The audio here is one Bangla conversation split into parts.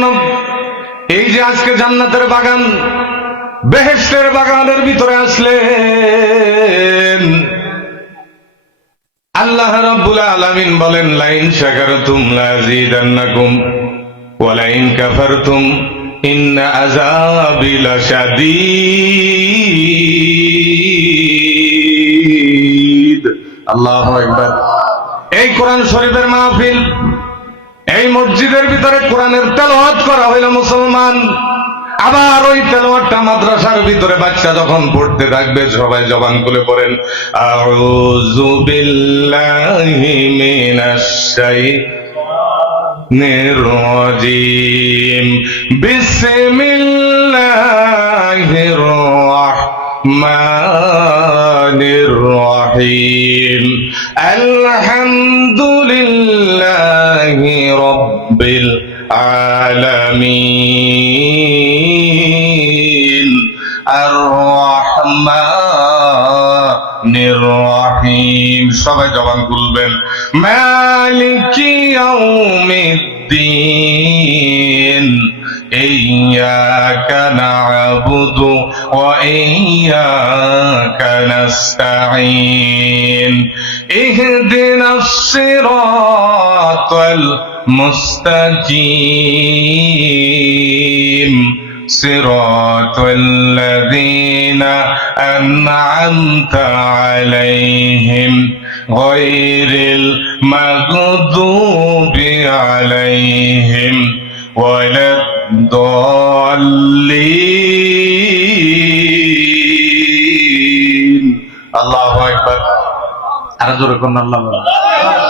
জন্য এই যে আজকে জান্নাতের বাগান বেহেস্টের বাগানের ভিতরে আসলেন। আল্লাহ রাব্বুল আলামিন বলেন, লাইন শাকারতুম লাযীদান্নাকুম ওয়া লাইন কাফারতুম ইন্না আযাবি লাশাদীদ। আল্লাহু আকবার। এই কোরআন শরীফের মাহফিল এই মসজিদের ভিতরে কোরআনের তেলাওয়াত করা হইল মুসলমান। আবার ওই তেলাওয়াতটা মাদ্রাসার ভিতরে বাচ্চা যখন পড়তে থাকবে, সবাই জবান খুলে পড়েন, আউযু বিল্লাহি মিনাশ শাইতানির রাজিম। বিসমিল্লাহির রাহমানির রহিম। আলহামদুলিল্লাহি আলামিন আর রহমানির রহিম সবাই জবান খুলবেন মালিকি ইয়াউমিদ্দিন إياك نعبد وإياك نستعين اهدنا الصراط مستقيم صراط الذين أنعمت عليهم غير المغضوب عليهم ولا الضالين الله أكبر أرجو لكم الله أكبر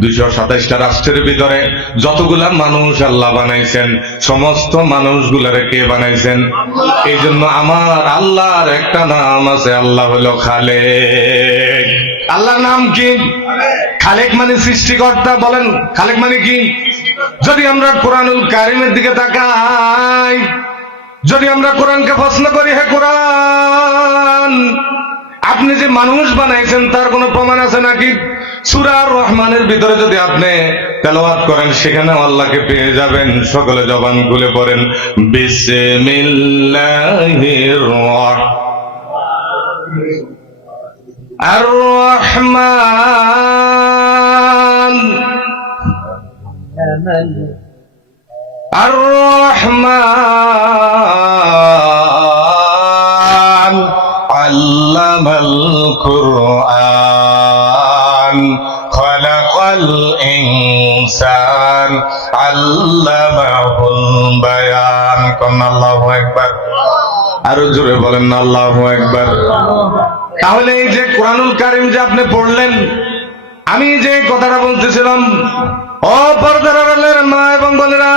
দুইশো সাতাইশটা রাষ্ট্রের ভিতরে যতগুলা মানুষ আল্লাহ বানাইছেন, সমস্ত মানুষগুলারে কে বানাইছেন? এই জন্য আমার আল্লাহর একটা নাম আছে, আল্লাহ হলো খালেক। আল্লাহর নাম কি? খালেক মানে সৃষ্টিকর্তা, বলেন, খালেক মানে কি? যদি আমরা কোরআনুল কারিমের দিকে তাকাই, যদি আমরা কোরআনকে প্রশ্ন করি, হে কোরআন আপনি যে মানুষ বানাইছেন, তার কোনো প্রমাণ আছে নাকি? সুরার রহমানের ভিতরে যদি আপনি তেলাওয়াত করেন সেখানে আল্লাহকে পেয়ে যাবেন। সকলে জবান খুলে পড়েন, বিসমিল্লাহির আর আর রহমান علم القرآن خلق الإنسان علمه البيان قلنا الله أكبر আরো জোরে বলেন না আল্লাহু একবার তাহলে এই যে কোরআনুল কারিম যে আপনি পড়লেন আমি যে কথাটা বলতেছিলাম ও পর্দার মা এবং বোনেরা